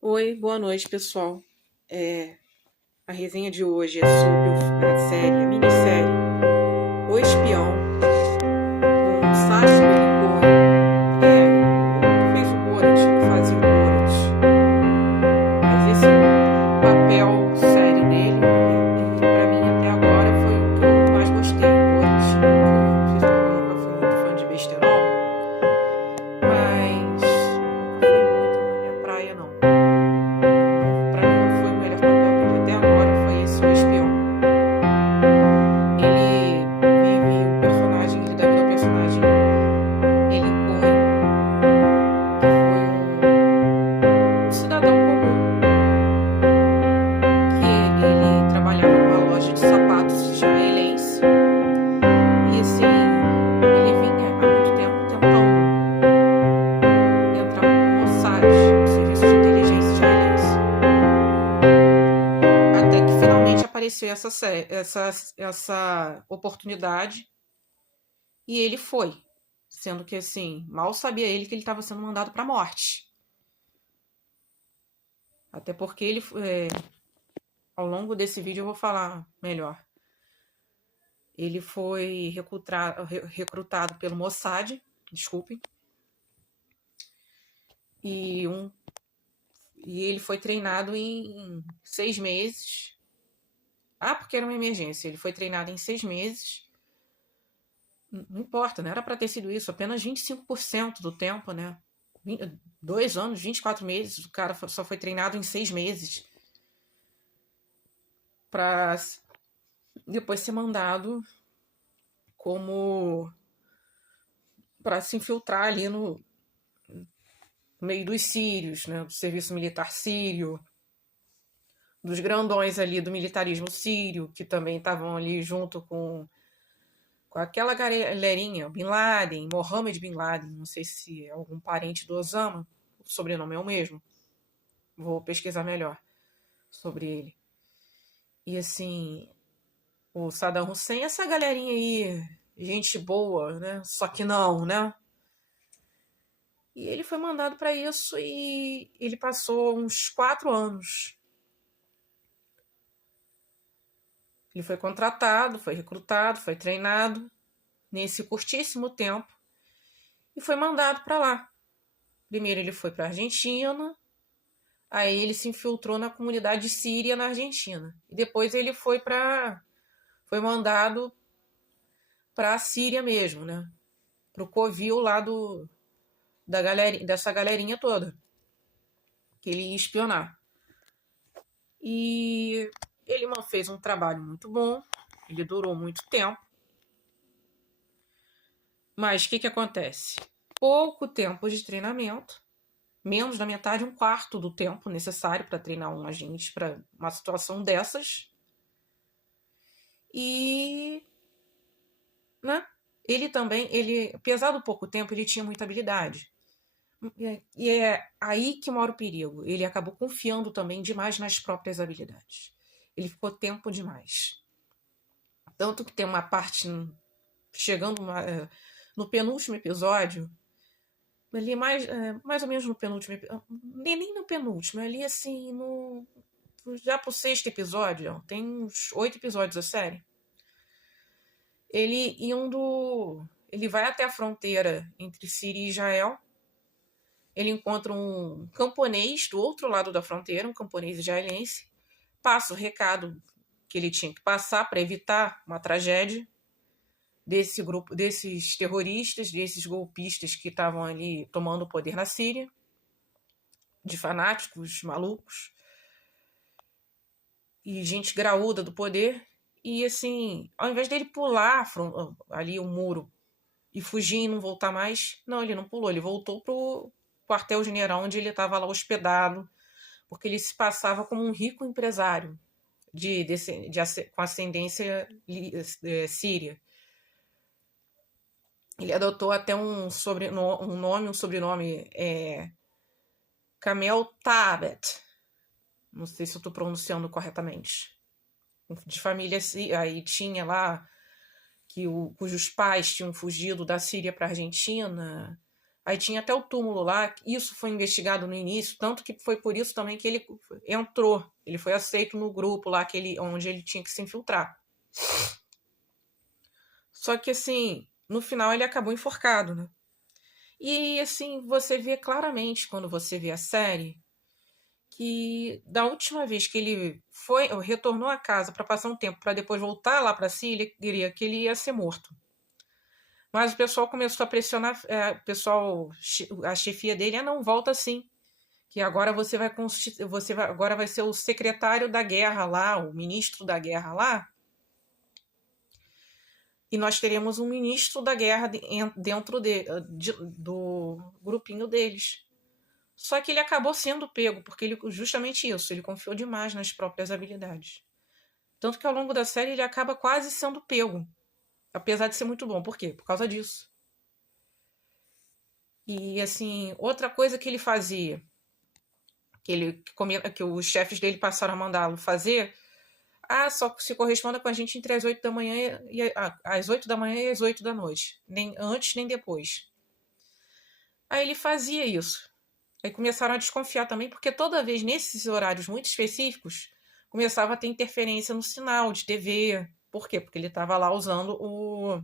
Oi, boa noite, pessoal. A resenha de hoje é sobre a série, a minissérie O Espião, com Sacha Baron Cohen. O que fez o Borat, o que fazia o Borat. Mas esse papel série dele, e pra mim até agora foi o que eu mais gostei. Borat, não sei se eu nunca fui muito fã de besterol, mas nunca foi muito na minha praia, não. Pra mim não foi o melhor papel dele até agora, foi esse O Espião. Ele vive o personagem, ele dá vida ao personagem Eli Cohen, que foi um cidadão comum, que ele trabalhava numa loja de sapatos israelense, e assim, ele vinha há muito tempo tentando entrar no Mossad, no serviço de inteligência israelense, até que finalmente apareceu essa oportunidade, e ele foi, sendo que assim, mal sabia ele que ele estava sendo mandado para a morte. Até porque ele, ao longo desse vídeo eu vou falar melhor. Ele foi recrutado pelo Mossad, desculpem, e, e ele foi treinado em 6 meses. Porque era uma emergência. Ele foi treinado em 6 meses. Não importa, não era para ter sido isso, apenas 25% do tempo, né? 2 anos, 24 meses, o cara só foi treinado em 6 meses para depois ser mandado como para se infiltrar ali no meio dos sírios, né, do serviço militar sírio, dos grandões ali do militarismo sírio, que também estavam ali junto com aquela galerinha, Bin Laden, Mohammed Bin Laden, não sei se é algum parente do Osama, o sobrenome é o mesmo, vou pesquisar melhor sobre ele. E assim, o Saddam Hussein, essa galerinha aí, gente boa, né? Só que não, né? E ele foi mandado para isso e ele passou uns 4 anos. Ele foi contratado, foi recrutado, foi treinado nesse curtíssimo tempo e foi mandado para lá. Primeiro ele foi para a Argentina, aí ele se infiltrou na comunidade síria na Argentina. E depois ele foi mandado para a Síria mesmo, né? Para o covil lá dessa galerinha toda que ele ia espionar. E ele fez um trabalho muito bom, ele durou muito tempo. Mas o que acontece? Pouco tempo de treinamento, menos da metade, 1/4 do tempo necessário para treinar um agente para uma situação dessas. E, né? Ele também, apesar do pouco tempo, ele tinha muita habilidade. E é aí que mora o perigo. Ele acabou confiando também demais nas próprias habilidades. Ele ficou tempo demais. Tanto que tem uma parte chegando no penúltimo episódio, ali mais ou menos no penúltimo, nem no penúltimo, ali assim, já pro 6º episódio, tem uns 8 episódios a série. Ele vai até a fronteira entre Síria e Israel. Ele encontra um camponês do outro lado da fronteira, um camponês israelense, passa o recado que ele tinha que passar para evitar uma tragédia desse grupo, desses terroristas, desses golpistas que estavam ali tomando o poder na Síria, de fanáticos malucos e gente graúda do poder. E assim, ao invés dele pular ali o muro e fugir e não voltar mais, não, ele não pulou, ele voltou pro quartel-general onde ele estava lá hospedado, porque ele se passava como um rico empresário com ascendência síria. Ele adotou até um sobrenome, Kamel Tabet. Não sei se eu estou pronunciando corretamente. De família, aí tinha lá cujos pais tinham fugido da Síria para a Argentina. Aí tinha até o túmulo lá, isso foi investigado no início, tanto que foi por isso também que ele entrou, ele foi aceito no grupo lá onde ele tinha que se infiltrar. Só que assim, no final ele acabou enforcado, né? E assim, você vê claramente quando você vê a série que da última vez que ele retornou a casa para passar um tempo para depois voltar lá para Síria, ele queria que ele ia ser morto. Mas o pessoal começou a pressionar, a chefia dele, não volta assim, que agora agora vai ser o secretário da guerra lá, o ministro da guerra lá, e nós teremos um ministro da guerra dentro do grupinho deles. Só que ele acabou sendo pego, porque justamente isso, ele confiou demais nas próprias habilidades. Tanto que ao longo da série ele acaba quase sendo pego, apesar de ser muito bom. Por quê? Por causa disso. E assim, outra coisa que ele fazia, que os chefes dele passaram a mandá-lo fazer, só se corresponda com a gente entre as 8 da manhã às 8 da manhã e às 8 da noite. Nem antes, nem depois. Aí ele fazia isso. Aí começaram a desconfiar também, porque toda vez nesses horários muito específicos, começava a ter interferência no sinal de TV. Por quê? Porque ele estava lá usando o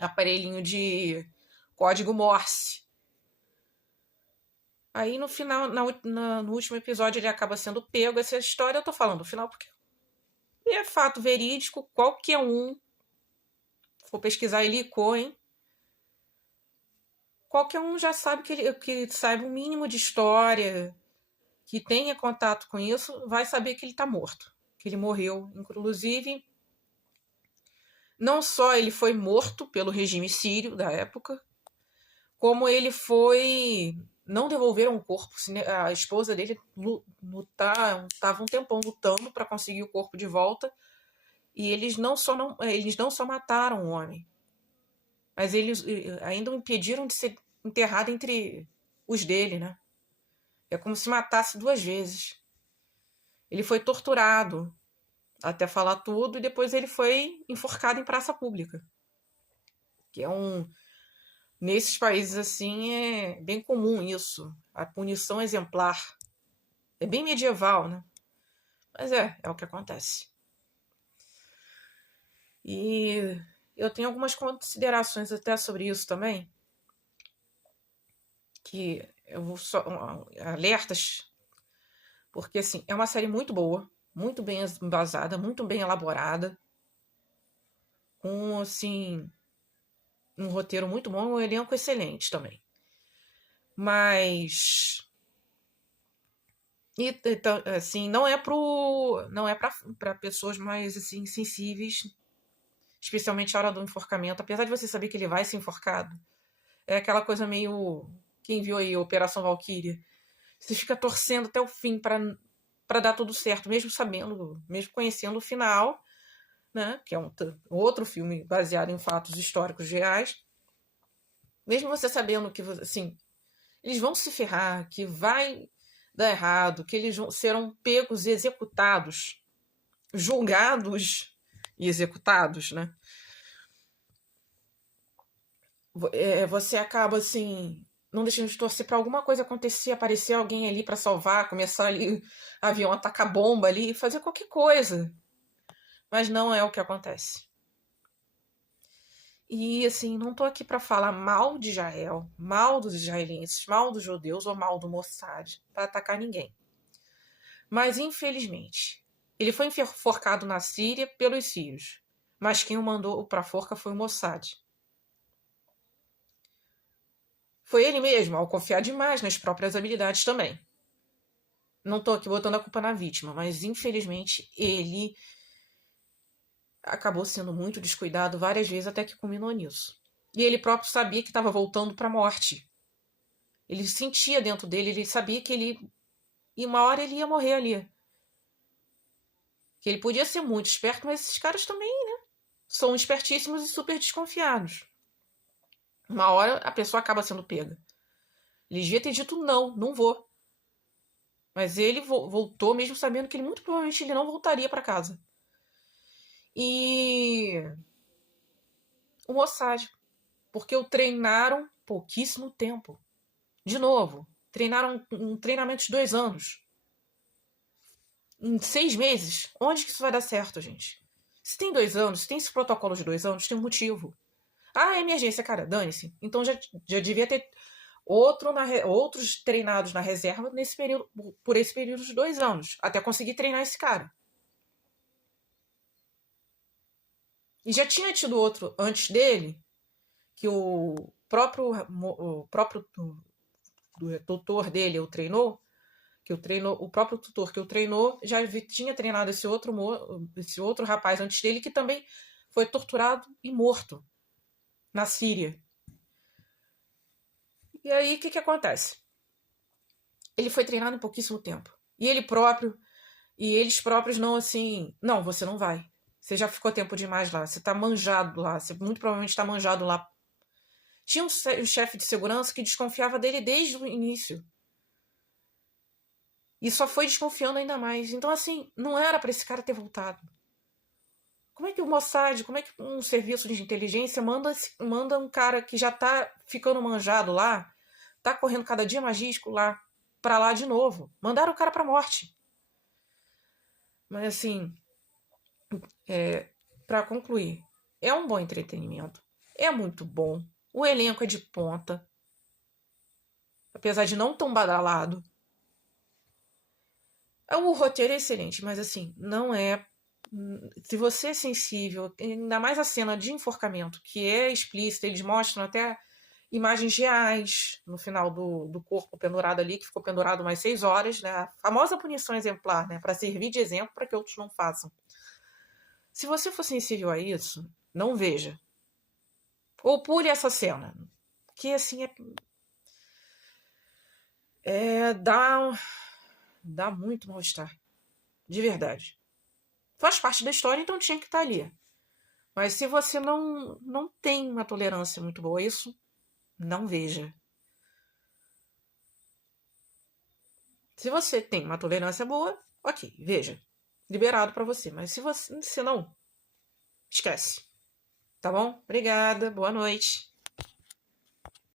aparelhinho de código Morse. Aí no final, no último episódio, ele acaba sendo pego. Essa história eu tô falando no final porque é fato verídico, qualquer um, for pesquisar Eli Cohen, qualquer um já sabe que saiba o mínimo de história, que tenha contato com isso, vai saber que ele está morto, que ele morreu. Inclusive, não só ele foi morto pelo regime sírio da época, como ele foi... Não devolveram o corpo. A esposa dele estava um tempão lutando para conseguir o corpo de volta, e eles não só mataram o homem, mas eles ainda o impediram de ser enterrado entre os dele, né? É como se matasse 2 vezes. Ele foi torturado até falar tudo e depois ele foi enforcado em praça pública. Que é nesses países assim é bem comum isso. A punição exemplar. É bem medieval, né? Mas é o que acontece. E eu tenho algumas considerações até sobre isso também. Que eu vou só... alertas. Porque assim, é uma série muito boa, muito bem embasada, muito bem elaborada. Com assim... um roteiro muito bom e um elenco excelente também. Mas... então, assim, não é para pessoas mais assim, sensíveis, especialmente a hora do enforcamento. Apesar de você saber que ele vai ser enforcado, é aquela coisa meio... Quem viu aí Operação Valkyria? Você fica torcendo até o fim para dar tudo certo, mesmo sabendo, mesmo conhecendo o final, né? Que é um outro filme baseado em fatos históricos reais. Mesmo você sabendo que, assim, eles vão se ferrar, que vai dar errado, que eles serão pegos e executados, julgados e executados, né? Você acaba, assim, não deixando de torcer para alguma coisa acontecer, aparecer alguém ali para salvar, começar ali, avião atacar bomba ali, fazer qualquer coisa. Mas não é o que acontece. E, assim, não tô aqui para falar mal de Israel, mal dos israelenses, mal dos judeus ou mal do Mossad, para atacar ninguém. Mas, infelizmente, ele foi enforcado na Síria pelos sírios, mas quem o mandou para a forca foi o Mossad. Foi ele mesmo, ao confiar demais nas próprias habilidades também. Não estou aqui botando a culpa na vítima, mas, infelizmente, ele acabou sendo muito descuidado várias vezes até que culminou nisso. E ele próprio sabia que estava voltando para a morte. Ele sentia dentro dele, ele sabia que e uma hora ele ia morrer ali. Que ele podia ser muito esperto, mas esses caras também, né? São espertíssimos e super desconfiados. Uma hora a pessoa acaba sendo pega. Ele devia ter dito não, não vou. Mas ele voltou mesmo sabendo que ele muito provavelmente ele não voltaria para casa. E o Mossad, porque o treinaram pouquíssimo tempo. De novo, treinaram um treinamento de 2 anos. Em 6 meses, onde que isso vai dar certo, gente? Se tem 2 anos, se tem esse protocolo de 2 anos, tem um motivo. Ah, emergência, cara, dane-se. Então já devia ter outros treinados na reserva nesse período, por esse período de 2 anos, até conseguir treinar esse cara. E já tinha tido outro antes dele, que o próprio tutor dele o treinou, o próprio tutor que o treinou já tinha treinado esse outro rapaz antes dele, que também foi torturado e morto na Síria. E aí, o que acontece? Ele foi treinado em pouquíssimo tempo. E eles próprios não assim, não, você não vai. Você já ficou tempo demais lá, você tá manjado lá, você muito provavelmente tá manjado lá. Tinha um chefe de segurança que desconfiava dele desde o início. E só foi desconfiando ainda mais. Então, assim, não era para esse cara ter voltado. Como é que o Mossad, como é que um serviço de inteligência manda um cara que já tá ficando manjado lá, tá correndo cada dia mais risco lá, pra lá de novo? Mandaram o cara pra morte. Mas, assim, pra concluir, é um bom entretenimento. É muito bom. O elenco é de ponta. Apesar de não tão badalado. O roteiro é excelente, mas assim, não é. Se você é sensível, ainda mais a cena de enforcamento, que é explícita, eles mostram até imagens reais no final do corpo pendurado ali, que ficou pendurado mais 6 horas, né? A famosa punição exemplar, né? Para servir de exemplo para que outros não façam. Se você for sensível a isso, não veja. Ou pule essa cena. Que assim dá muito mal-estar. De verdade. Faz parte da história, então tinha que estar ali. Mas se você não tem uma tolerância muito boa a isso, não veja. Se você tem uma tolerância boa, ok, veja. Liberado para você. Mas se não, esquece. Tá bom? Obrigada. Boa noite.